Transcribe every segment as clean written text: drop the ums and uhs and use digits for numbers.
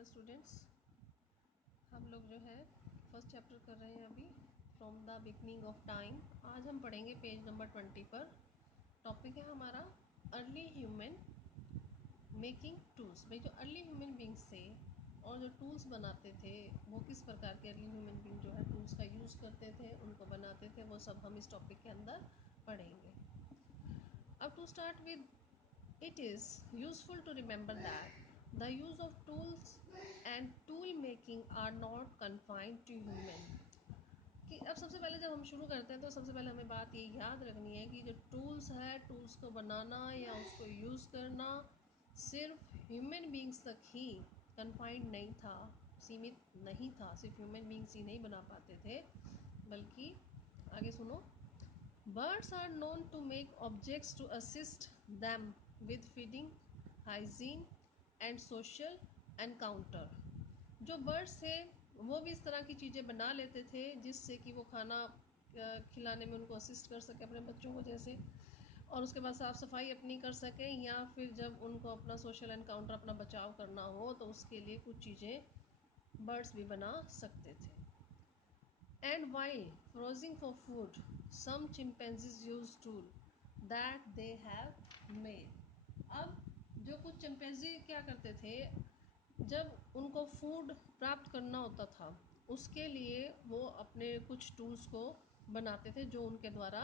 Hello students, हम लोग जो है फर्स्ट चैप्टर कर रहे हैं अभी from the beginning of time. आज हम पढ़ेंगे पेज नंबर 20 पर। टॉपिक है हमारा अर्ली ह्यूमन मेकिंग टूल्स। भाई जो अर्ली ह्यूमन बींग्स थे और जो टूल्स बनाते थे वो किस प्रकार के अर्ली ह्यूमन बींग जो है टूल्स का यूज़ करते थे, उनको बनाते थे, वो सब हम इस टॉपिक के अंदर पढ़ेंगे। अब to start with, it is useful to remember that the use of tools and tool making are not confined to human। कि अब सबसे पहले जब हम शुरू करते हैं तो सबसे पहले हमें बात ये याद रखनी है कि जो टूल्स है, टूल्स को बनाना या उसको यूज़ करना सिर्फ ह्यूमन बींग्स तक ही कन्फाइंड नहीं था, सीमित नहीं था। सिर्फ ह्यूमन बींग्स ही नहीं बना पाते थे, बल्कि आगे सुनो, birds are known to make objects to assist them with feeding, hygiene and social encounter। जो बर्ड्स थे वो भी इस तरह की चीज़ें बना लेते थे जिससे कि वो खाना खिलाने में उनको असिस्ट कर सके अपने बच्चों को जैसे, और उसके बाद साफ़ सफाई अपनी कर सकें, या फिर जब उनको अपना सोशल एनकाउंटर, अपना बचाव करना हो तो उसके लिए कुछ चीज़ें बर्ड्स भी बना सकते थे। And while frozen for food, some chimpanzees use tool that they have made। अब जो कुछ चिंपैंजी क्या करते थे, जब उनको फूड प्राप्त करना होता था उसके लिए वो अपने कुछ टूल्स को बनाते थे जो उनके द्वारा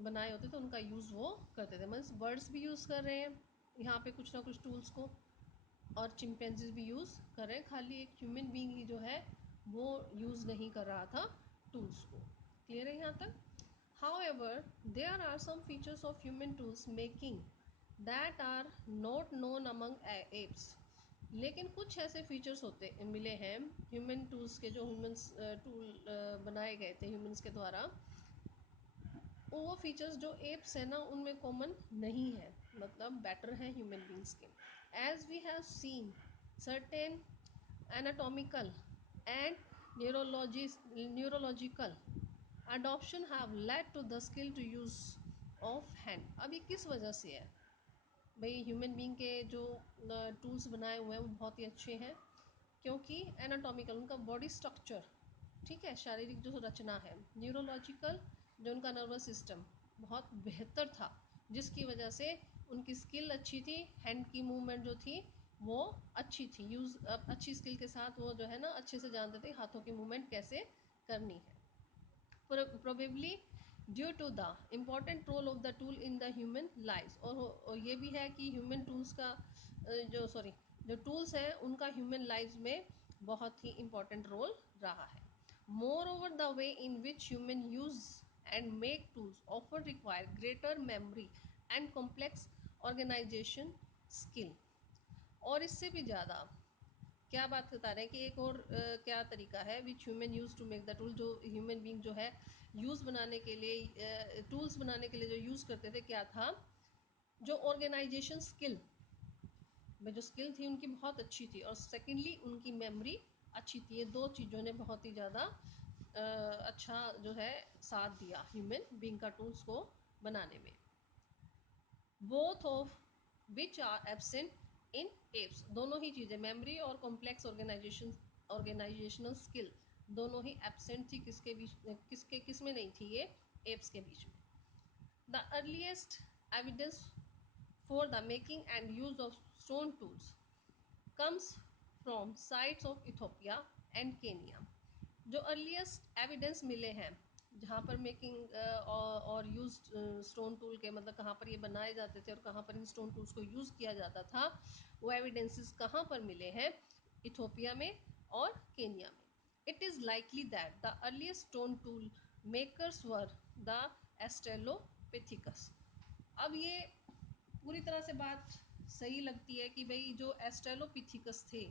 बनाए होते थे, उनका यूज़ वो करते थे। मीन्स बर्ड्स भी यूज़ कर रहे हैं यहाँ पे कुछ ना कुछ टूल्स को, और चिंपैंजीज भी यूज़ कर रहे हैं। खाली एक ह्यूमन बीइंग ही जो है वो यूज़ नहीं कर रहा था टूल्स को। क्लियर है यहाँ तक? However there are some features of human tools making that are not known among apes. लेकिन कुछ ऐसे फीचर्स होते मिले हैं ह्यूमन टूल्स के, जो ह्यूमंस टूल बनाए गए थे ह्यूमंस के द्वारा, वो फीचर्स जो एप्स है ना उनमें कॉमन नहीं है, मतलब बेटर है ह्यूमन बींग्स के। As we have seen certain anatomical and neurological adoption have led to the skill to use of hand. अब ये किस वजह से है भाई? ह्यूमन बींग के जो टूल्स बनाए हुए हैं वो बहुत ही अच्छे हैं, क्योंकि एनाटॉमिकल उनका बॉडी स्ट्रक्चर ठीक है, शारीरिक जो रचना है, न्यूरोलॉजिकल जो उनका नर्वस सिस्टम बहुत बेहतर था, जिसकी वजह से उनकी स्किल अच्छी थी, हैंड की मूवमेंट जो थी वो अच्छी थी, यूज़ अच्छी स्किल के साथ वो जो है ना अच्छे से जानते थे हाथों की मूवमेंट कैसे करनी है। Probably due to the important role of the tool in the human life. और ये भी है कि ह्यूमन टूल्स का जो टूल्स हैं उनका ह्यूमन लाइफ में बहुत ही इम्पॉर्टेंट रोल रहा है। Moreover the way in which human use and make tools offer require greater memory and complex organisation skill. और इससे भी ज़्यादा क्या बात बता रहे हैं कि एक और क्या तरीका है which human use to make the tool, जो ह्यूमन बींग जो है यूज़ बनाने के लिए टूल्स बनाने के लिए जो यूज़ करते थे, क्या था, जो ऑर्गेनाइजेशन स्किल में जो स्किल थी उनकी बहुत अच्छी थी, और सेकेंडली उनकी मेमोरी अच्छी थी। ये दो चीज़ों ने बहुत ही ज़्यादा अच्छा जो है साथ दिया ह्यूमन बींग का टूल्स को बनाने में। Both of which are absent in apes. दोनों ही चीज़ें, मेमोरी और कॉम्प्लेक्स ऑर्गेनाइजेशनल स्किल, दोनों ही एब्सेंट थी किस में नहीं थी, ये एप्स के बीच में। The earliest evidence for the making and use of stone tools comes from sites of Ethiopia and Kenya. जो अर्लीस्ट एविडेंस मिले हैं जहाँ पर मेकिंग और यूज स्टोन टूल के, मतलब कहाँ पर ये बनाए जाते थे और कहाँ पर इन स्टोन टूल्स को यूज़ किया जाता था, वो एविडेंसेस कहाँ पर मिले हैं? इथोपिया में और केनिया में। It is likely that the earliest stone tool makers were the australopithecus. अब ये पूरी तरह से बात सही लगती है कि भाई जो एस्ट्रेलोपिथिकस थे,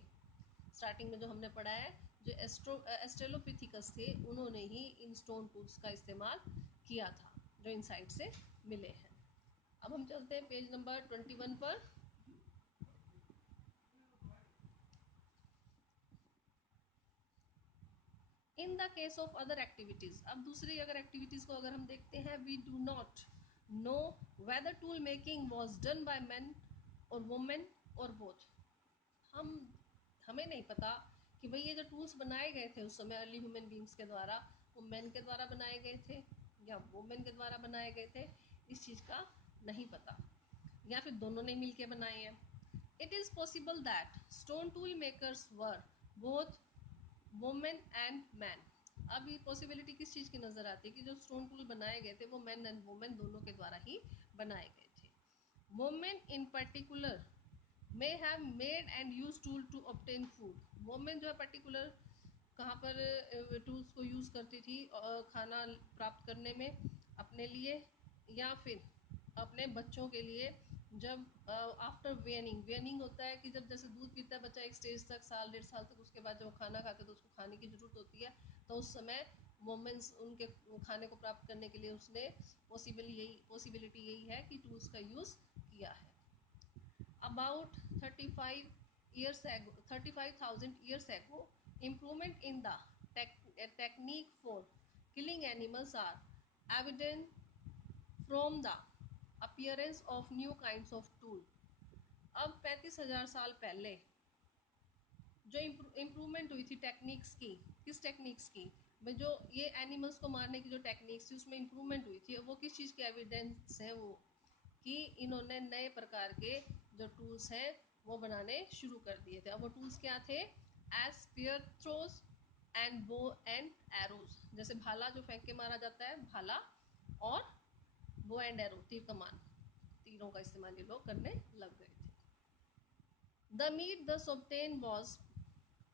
स्टार्टिंग में जो हमने पढ़ा है, जो एस्ट्रेलोपिथिकस थे उन्होंने ही इन स्टोन टूल्स का इस्तेमाल किया था जो इन साइट से मिले हैं। अब हम चलते हैं पेज नंबर 21 पर। In the case of other activities, अब दूसरी अगर एक्टिविटीज को अगर हम देखते हैं, we do not know whether tool making was done by man और वुमेन और बोथ। हमें नहीं पता कि भाई ये जो टूल्स बनाए गए थे उस समय अर्ली ह्यूमन बींग्स के द्वारा, वो मैन के द्वारा बनाए गए थे या वुमेन के द्वारा बनाए गए थे, इस चीज़ का नहीं पता, या फिर दोनों ने मिलकर बनाए हैं। It is possible that stone tool makers were both women and man. अब ये पॉसिबिलिटी किस चीज़ की नज़र आती है कि जो स्टोन टूल बनाए गए थे वो मैन एंड वुमेन दोनों के द्वारा ही बनाए गए थे। Women in particular may have made and use tool to obtain food. Women जो है पर्टिकुलर कहाँ पर टूल्स को यूज़ करती थी खाना प्राप्त करने में अपने लिए या फिर अपने बच्चों के लिए। जब आफ्टर वेनिंग, वेनिंग होता है कि जब जैसे दूध पीता है बच्चा एक स्टेज तक, साल 1.5 साल तक, उसके बाद जब वो खाना खाते हैं तो उसको खाने की ज़रूरत होती है, तो उस समय वुमेन्स उनके खाने को प्राप्त करने के लिए उसने पॉसिबिलिटी यही है कि टूल्स का यूज़ किया है। About 35,000 years ago, improvement in the technique for killing animals are evident from the appearance of new kinds of tool। अब 35,000 साल पहले जो इम्प्रूवमेंट हुई थी टेक्निक्स की, किस टेक्निक्स की, में जो ये एनिमल्स को मारने की जो टेक्निक्स थी उसमें इम्प्रूवमेंट हुई थी, वो किस चीज़ की एविडेंस है, वो कि इन्होंने नए प्रकार के जो टूल्स हैं वो बनाने शुरू कर दिए थे। अब वो टूल्स क्या थे? As spear throws and bow and arrows. जैसे भाला जो फेंक के मारा जाता है, भाला, और बो एंड एरो, तीर कमान, तीरों का इस्तेमाल ये लोग करने लग गए थे। The meat thus obtained was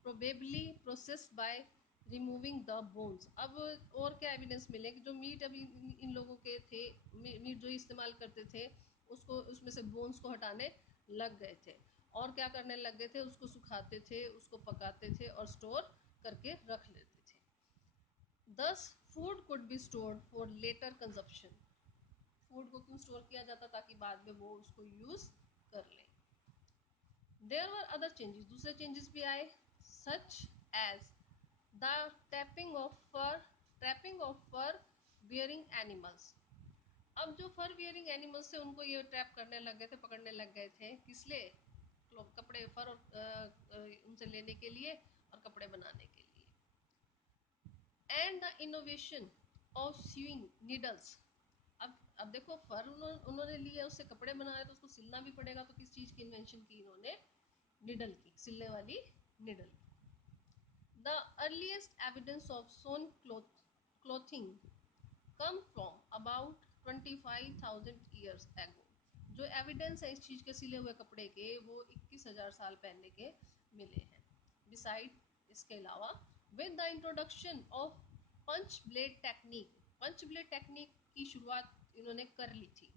probably processed by removing the bones. अब और क्या एविडेंस मिले कि जो मीट अभी इन लोगों के थे, मीट जो इस्तेमाल करते थे उसको, उसमें से बोन्स को हटाने लग गए थे, और क्या करने लग गए थे, उसको सुखाते थे, उसको पकाते थे और स्टोर करके रख लेते थे। Thus food could be stored for later consumption. Food को क्यों स्टोर किया जाता? ताकि बाद में वो उसको यूज कर ले। देयर वर अदर चेंजेस, दूसरे चेंजेस भी आए, such as the trapping of fur bearing animals. अब जो फर बियरिंग एनिमल्स थे उनको ये ट्रैप करने लग गए थे, पकड़ने लग गए थे, किस लिए? कपड़े, फर उनसे लेने के लिए और कपड़े बनाने के लिए। And the innovation of sewing needles. अब देखो, फर उन्होंने लिया, उससे कपड़े बना रहे तो उसको सिलना भी पड़ेगा, तो किस चीज़ की इन्वेंशन की इन्होंने? निडल की, सिलने वाली needle. The earliest evidence of sewn clothing come from about 25,000 years ago. जो एविडेंस है इस चीज़ के सिले हुए कपड़े के, वो 21,000 साल पहले के मिले हैं। बिसाइड, इसके अलावा, with the introduction of punch blade technique, punch blade technique की शुरुआत इन्होंने कर ली थी।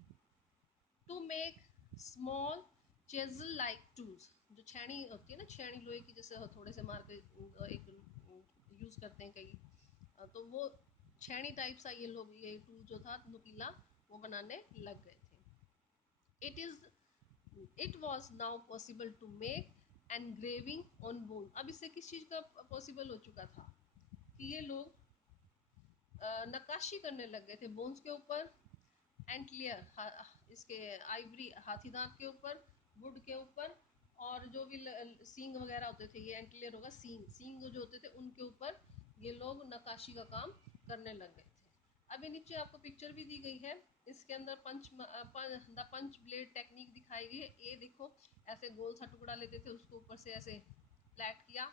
To make small chisel like tools, जो छेनी होती है ना, छेनी लोहे की, जैसे हथौड़े से मार के एक यूज़ करते हैं कई, तो वो छेनी टाइप सा ये लोग, ये टूल जो था नुकीला, वो बनाने लग गए थे। It was now possible to make engraving on bone. अब इससे किस चीज़ का पॉसिबल हो चुका था कि ये लोग नक्काशी करने लग गए थे बोन्स के ऊपर, एंटलियर, इसके आइवरी, हाथी दांत के ऊपर, वुड के ऊपर, और जो भी सींग वगैरह होते थे, ये एंटलियर होगा, सींग, सींग जो होते थे उनके ऊपर ये लोग नक्काशी का काम करने लग गए थे। अभी नीचे आपको पिक्चर भी दी गई है, इसके अंदर द पंच ब्लेड टेक्निक दिखाई गई है। ये देखो, ऐसे गोल सा टुकड़ा लेते थे, उसको ऊपर से ऐसे फ्लैट किया,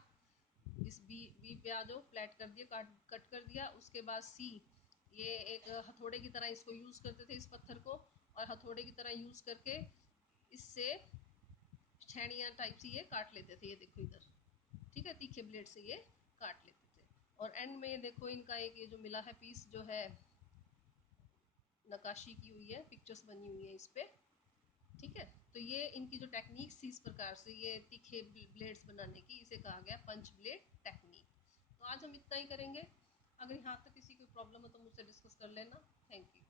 इस बी पे आ जाओ, फ्लैट कर दिया, कट कर दिया, उसके बाद सी, ये एक हथौड़े की तरह इसको यूज़ करते थे, इस पत्थर को, और हथौड़े की तरह यूज़ करके इससे छेड़ियाँ टाइप से ये काट लेते थे, ये देखो इधर, ठीक है, तीखे ब्लेड से ये काट लेते थे। और एंड में देखो इनका एक ये जो मिला है पीस, जो है नक्काशी की हुई है, पिक्चर्स बनी हुई है इस पे, ठीक है। तो ये इनकी जो टेक्निक्स थी, इस प्रकार से ये तीखे ब्लेड्स बनाने की, इसे कहा गया पंच ब्लेड टेक्निक। तो आज हम इतना ही करेंगे। अगर यहाँ तक किसी को प्रॉब्लम हो तो मुझसे डिस्कस कर लेना। Thank you.